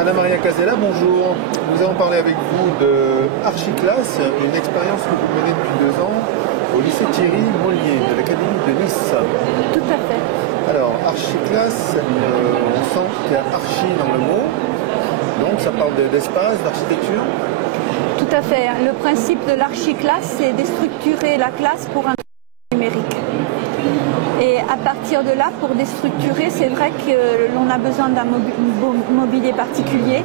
Anna Maria Casella, bonjour. Nous allons parler avec vous de Archiclass, une expérience que vous menez depuis 2 ans au lycée Thierry Mollier de l'Académie de Nice. Tout à fait. Alors, Archiclass, on sent qu'il y a archi dans le mot, donc ça parle d'espace, d'architecture. Tout à fait. Le principe de l'archiclass, c'est de structurer la classe pour un numérique. Et à partir de là, pour déstructurer, c'est vrai que l'on a besoin d'un mobilier particulier.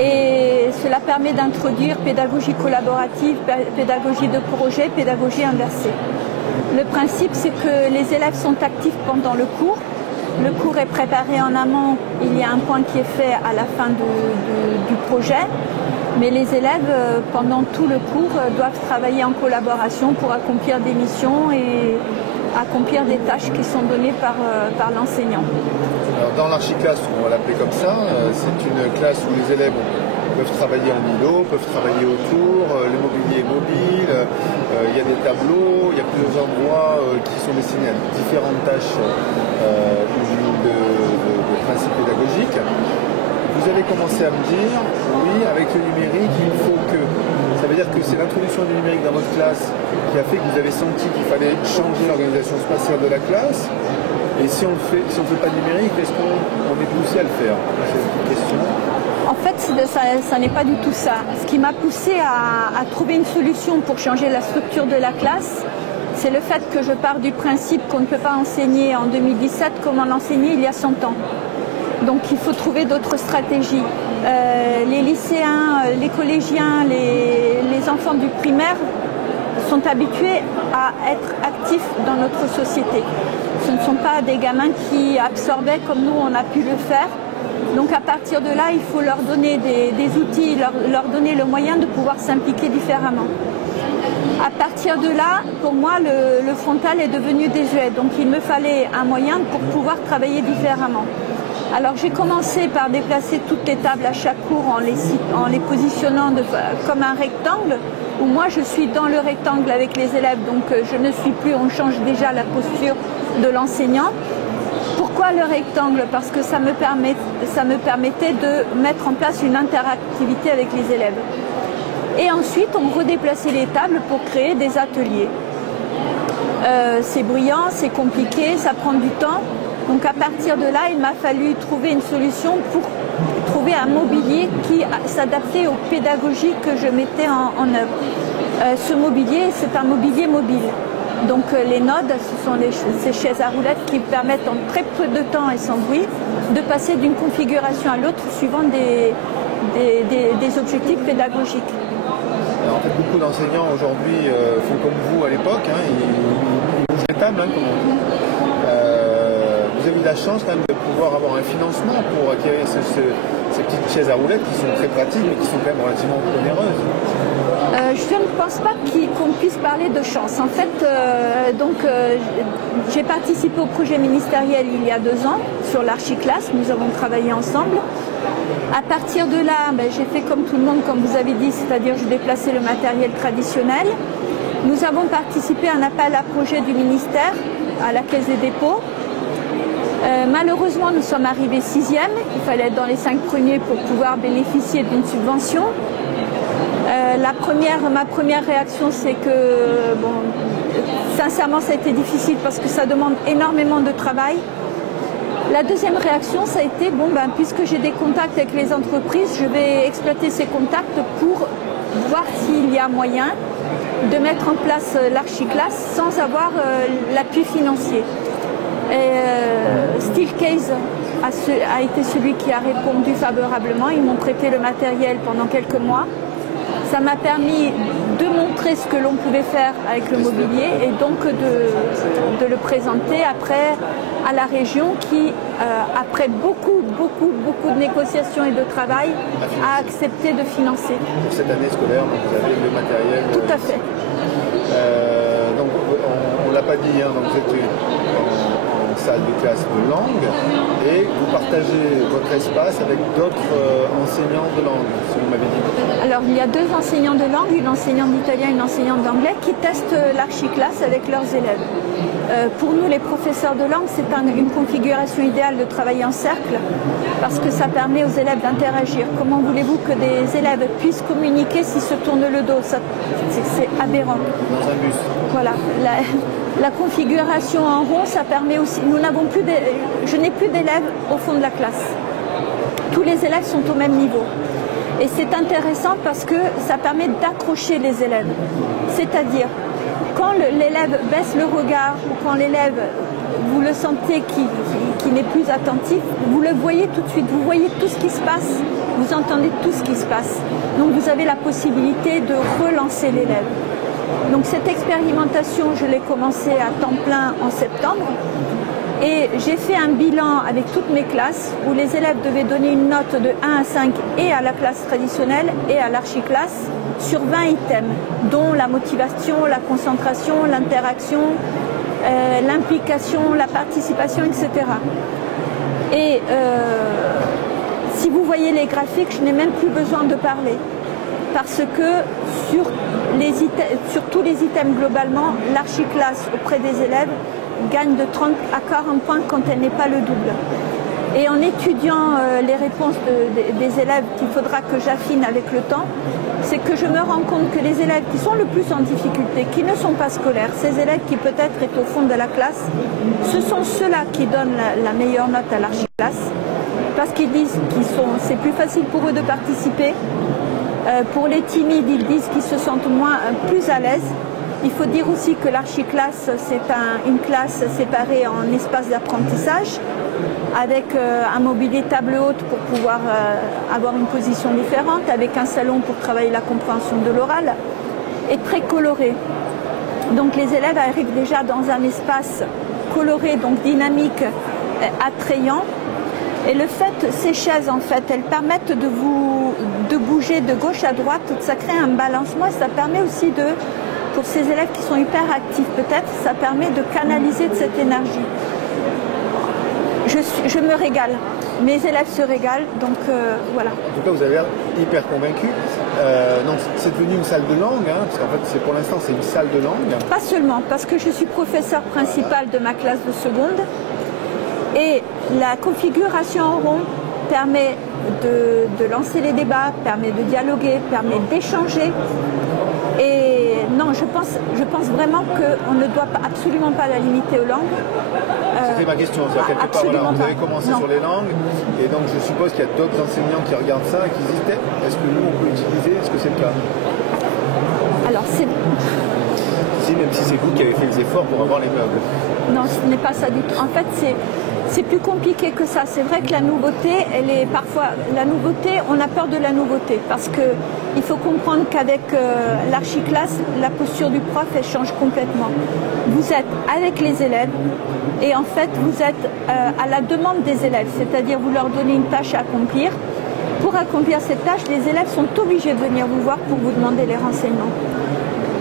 Et cela permet d'introduire pédagogie collaborative, pédagogie de projet, pédagogie inversée. Le principe, c'est que les élèves sont actifs pendant le cours. Le cours est préparé en amont. Il y a un point qui est fait à la fin du projet. Mais les élèves, pendant tout le cours, doivent travailler en collaboration pour accomplir des missions et accomplir des tâches qui sont données par l'enseignant. Alors dans l'archiclass, on va l'appeler comme ça, c'est une classe où les élèves peuvent travailler en îlot, peuvent travailler autour, le mobilier est mobile, il y a des tableaux, il y a plusieurs endroits qui sont destinés à différentes tâches de principe pédagogique. Vous avez commencé à me dire, oui, avec le numérique, il faut que... Ça veut dire que c'est l'introduction du numérique dans votre classe qui a fait que vous avez senti qu'il fallait changer l'organisation spatiale de la classe. Et si on ne fait pas de numérique, est-ce qu'on est poussé à le faire? C'est une question. En fait, ça n'est pas du tout ça. Ce qui m'a poussé à trouver une solution pour changer la structure de la classe, c'est le fait que je pars du principe qu'on ne peut pas enseigner en 2017 comme on enseignait il y a 100 ans. Donc il faut trouver d'autres stratégies. Les lycéens, les collégiens, les enfants du primaire sont habitués à être actifs dans notre société. Ce ne sont pas des gamins qui absorbaient comme nous on a pu le faire. Donc à partir de là, il faut leur donner des outils, leur donner le moyen de pouvoir s'impliquer différemment. À partir de là, pour moi, le frontal est devenu désuet. Donc il me fallait un moyen pour pouvoir travailler différemment. Alors j'ai commencé par déplacer toutes les tables à chaque cours en les positionnant comme un rectangle, où moi je suis dans le rectangle avec les élèves, donc je ne suis plus, on change déjà la posture de l'enseignant. Pourquoi le rectangle? Parce que ça me permettait de mettre en place une interactivité avec les élèves. Et ensuite on redéplaçait les tables pour créer des ateliers. C'est bruyant, c'est compliqué, ça prend du temps. Donc à partir de là, il m'a fallu trouver une solution pour trouver un mobilier qui s'adaptait aux pédagogies que je mettais en œuvre. Ce mobilier, c'est un mobilier mobile. Donc les nodes, ce sont ces chaises à roulettes qui permettent en très peu de temps et sans bruit de passer d'une configuration à l'autre suivant des objectifs pédagogiques. Alors, en fait, beaucoup d'enseignants aujourd'hui font comme vous à l'époque, ils bougent les tables, comme on dit. Vous avez eu la chance quand même de pouvoir avoir un financement pour acquérir ces petites chaises à roulettes qui sont très pratiques mais qui sont quand même relativement onéreuses. Je ne pense pas qu'on puisse parler de chance. En fait, j'ai participé au projet ministériel il y a 2 ans sur l'archiclass. Nous avons travaillé ensemble. À partir de là, j'ai fait comme tout le monde, comme vous avez dit, c'est-à-dire je déplaçais le matériel traditionnel. Nous avons participé à un appel à projet du ministère à la Caisse des dépôts. Malheureusement, nous sommes arrivés 6e. Il fallait être dans les 5 premiers pour pouvoir bénéficier d'une subvention. Ma première réaction, c'est que, sincèrement, ça a été difficile parce que ça demande énormément de travail. La deuxième réaction, ça a été, puisque j'ai des contacts avec les entreprises, je vais exploiter ces contacts pour voir s'il y a moyen de mettre en place l'archiclass sans avoir l'appui financier. Steelcase a été celui qui a répondu favorablement. Ils m'ont prêté le matériel pendant quelques mois. Ça m'a permis de montrer ce que l'on pouvait faire avec le mobilier et donc de le présenter après à la région qui, après beaucoup de négociations et de travail, a accepté de financer. Pour cette année scolaire, donc vous avez le matériel. Tout à fait. Donc on ne l'a pas dit, donc vous êtes en salle de classe de langue et vous partagez votre espace avec d'autres enseignants de langue, si vous m'avez dit. Alors il y a 2 enseignants de langue, une enseignante d'italien et une enseignante d'anglais qui testent l'archiclass avec leurs élèves. Pour nous, les professeurs de langue, c'est une configuration idéale de travailler en cercle parce que ça permet aux élèves d'interagir. Comment voulez-vous que des élèves puissent communiquer s'ils se tournent le dos? C'est aberrant. Dans un bus. Voilà. La configuration en rond, ça permet aussi... Je n'ai plus d'élèves au fond de la classe. Tous les élèves sont au même niveau. Et c'est intéressant parce que ça permet d'accrocher les élèves. C'est-à-dire, quand l'élève baisse le regard ou quand l'élève, vous le sentez qui n'est plus attentif, vous le voyez tout de suite, vous voyez tout ce qui se passe, vous entendez tout ce qui se passe. Donc vous avez la possibilité de relancer l'élève. Donc cette expérimentation, je l'ai commencée à temps plein en septembre et j'ai fait un bilan avec toutes mes classes où les élèves devaient donner une note de 1 à 5 et à la classe traditionnelle et à l'archiclasse sur 20 items, dont la motivation, la concentration, l'interaction, l'implication, la participation, etc. Et si vous voyez les graphiques, je n'ai même plus besoin de parler. Parce que sur tous les items globalement, l'archiclasse auprès des élèves gagne de 30 à 40 points quand elle n'est pas le double. Et en étudiant les réponses des élèves qu'il faudra que j'affine avec le temps, c'est que je me rends compte que les élèves qui sont le plus en difficulté, qui ne sont pas scolaires, ces élèves qui peut-être sont au fond de la classe, ce sont ceux-là qui donnent la meilleure note à l'archiclasse, parce qu'ils disent c'est plus facile pour eux de participer. Pour les timides, ils disent qu'ils se sentent plus à l'aise. Il faut dire aussi que l'archiclasse, c'est une classe séparée en espaces d'apprentissage, avec un mobilier table haute pour pouvoir avoir une position différente, avec un salon pour travailler la compréhension de l'oral, et très coloré. Donc les élèves arrivent déjà dans un espace coloré, donc dynamique, attrayant. Et le fait, ces chaises, en fait, elles permettent de bouger de gauche à droite, ça crée un balancement et ça permet aussi pour ces élèves qui sont hyper actifs peut-être, ça permet de canaliser de cette énergie. Je me régale, mes élèves se régalent, donc voilà. En tout cas, vous avez l'air hyper convaincu. Donc c'est devenu une salle de langue, hein, parce qu'en fait, pour l'instant, c'est une salle de langue. Pas seulement, parce que je suis professeure principale de ma classe de seconde. Et la configuration en rond permet de lancer les débats, permet de dialoguer, permet d'échanger. Et non, je pense vraiment qu'on ne doit absolument pas la limiter aux langues. C'était ma question. Quelque part, voilà, vous avez commencé sur les langues, et donc je suppose qu'il y a d'autres enseignants qui regardent ça et qui se disent est-ce que nous on peut l'utiliser? Est-ce que c'est le cas? Alors c'est... Si, même si c'est vous qui avez fait les efforts pour avoir les meubles. Non, ce n'est pas ça du tout. En fait, c'est plus compliqué que ça. C'est vrai que la nouveauté, on a peur de la nouveauté parce qu'il faut comprendre qu'avec l'archiclasse, la posture du prof, elle change complètement. Vous êtes avec les élèves et en fait, vous êtes à la demande des élèves, c'est-à-dire vous leur donnez une tâche à accomplir. Pour accomplir cette tâche, les élèves sont obligés de venir vous voir pour vous demander les renseignements.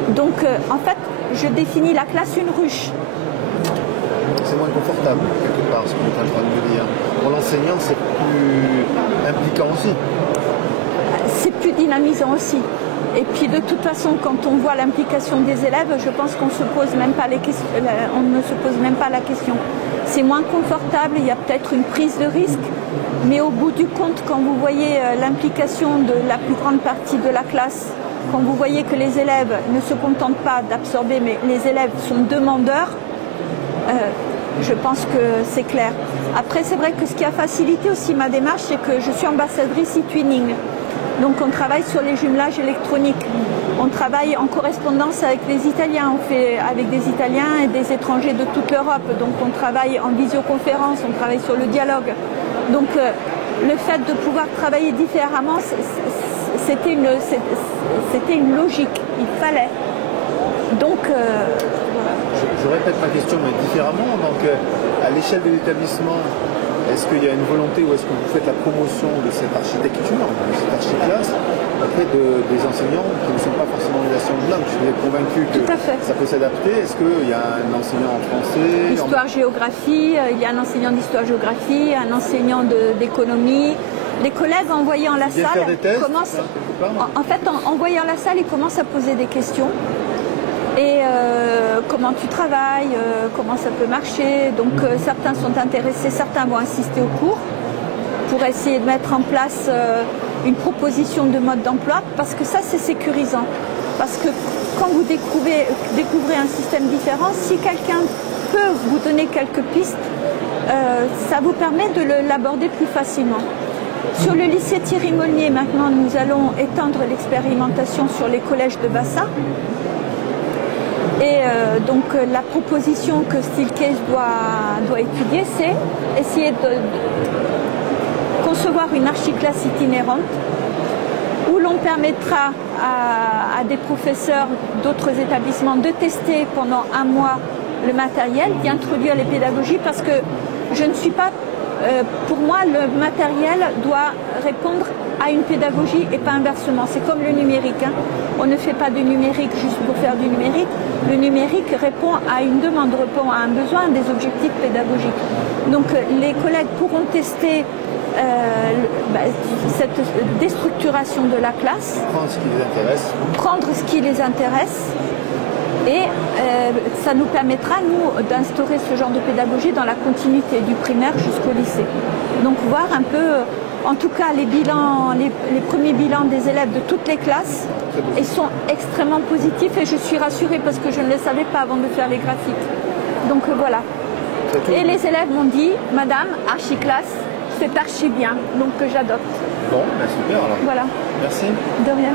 Donc, en fait, je définis la classe une ruche. C'est moins confortable, quelque part, ce que vous êtes en train de me dire. Pour l'enseignant, c'est plus impliquant aussi. C'est plus dynamisant aussi. Et puis, de toute façon, quand on voit l'implication des élèves, je pense qu'on ne se pose même pas la question. C'est moins confortable, il y a peut-être une prise de risque, mais au bout du compte, quand vous voyez l'implication de la plus grande partie de la classe, quand vous voyez que les élèves ne se contentent pas d'absorber, mais les élèves sont demandeurs, je pense que c'est clair. Après, c'est vrai que ce qui a facilité aussi ma démarche, c'est que je suis ambassadrice e-twinning. Donc on travaille sur les jumelages électroniques. On travaille en correspondance avec les Italiens. On fait avec des Italiens et des étrangers de toute l'Europe. Donc on travaille en visioconférence, on travaille sur le dialogue. Donc le fait de pouvoir travailler différemment, c'était une logique. Il fallait. Donc... Je répète ma question, mais différemment. Donc, à l'échelle de l'établissement, est-ce qu'il y a une volonté ou est-ce que vous faites la promotion de cette architecture, de cette archiclasse, auprès des enseignants qui ne sont pas forcément des enseignants de langue? Je suis convaincu que ça peut s'adapter. Est-ce qu'il y a un enseignant en français? Histoire-géographie, il y a un enseignant d'histoire-géographie, un enseignant d'économie. Les collègues en voyant la salle commencent... En fait, en voyant la salle, ils commencent à poser des questions. et comment tu travailles, comment ça peut marcher. Donc certains sont intéressés, certains vont assister au cours pour essayer de mettre en place une proposition de mode d'emploi, parce que ça c'est sécurisant. Parce que quand vous découvrez un système différent, si quelqu'un peut vous donner quelques pistes, ça vous permet de l'aborder plus facilement. Sur le lycée Thierry Molnier, maintenant, nous allons étendre l'expérimentation sur les collèges de bassin. Et donc la proposition que Steelcase doit étudier, c'est essayer de concevoir une archiclasse itinérante où l'on permettra à des professeurs d'autres établissements de tester pendant un mois le matériel, d'y introduire les pédagogies, parce que je ne suis pas... pour moi, le matériel doit répondre à une pédagogie et pas inversement. C'est comme le numérique. Hein. On ne fait pas du numérique juste pour faire du numérique. Le numérique répond à une demande, répond à un besoin, des objectifs pédagogiques. Donc les collègues pourront tester cette déstructuration de la classe. Prendre ce qui les intéresse. Prendre ce qui les intéresse. Et ça nous permettra, nous, d'instaurer ce genre de pédagogie dans la continuité du primaire jusqu'au lycée. Donc voir un peu, en tout cas les bilans, les premiers bilans des élèves de toutes les classes, ils sont extrêmement positifs et je suis rassurée parce que je ne le savais pas avant de faire les graphiques. Donc voilà. Et les élèves m'ont dit, Madame, archiclasse, c'est archi bien, donc j'adopte. Bon, ben super alors. Voilà. Merci. De rien.